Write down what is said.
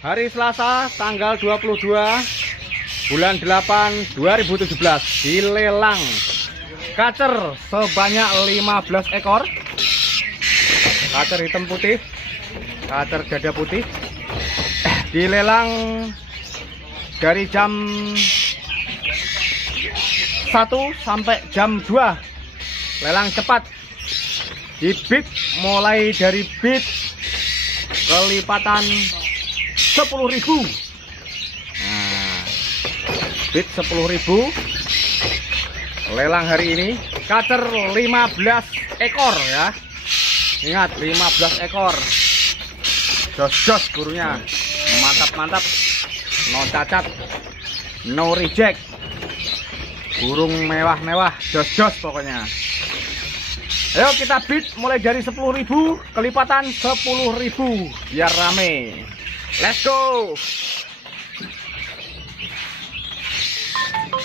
hari Selasa tanggal 22 bulan 8 2017 dilelang kacer sebanyak 15 ekor. Kacer hitam putih, kacer dada putih, dilelang dari jam 1 sampai jam 2. Lelang cepat. Di bid mulai dari bid kelipatan 10.000. Nah, bid 10.000. Lelang hari ini kacer 15 ekor ya. Ingat 15 ekor. Jos-jos burungnya. Mantap-mantap. No cacat, no reject. Burung mewah-mewah, jos-jos pokoknya. Ayo kita bid mulai dari 10.000, kelipatan 10.000 biar rame. Let's go.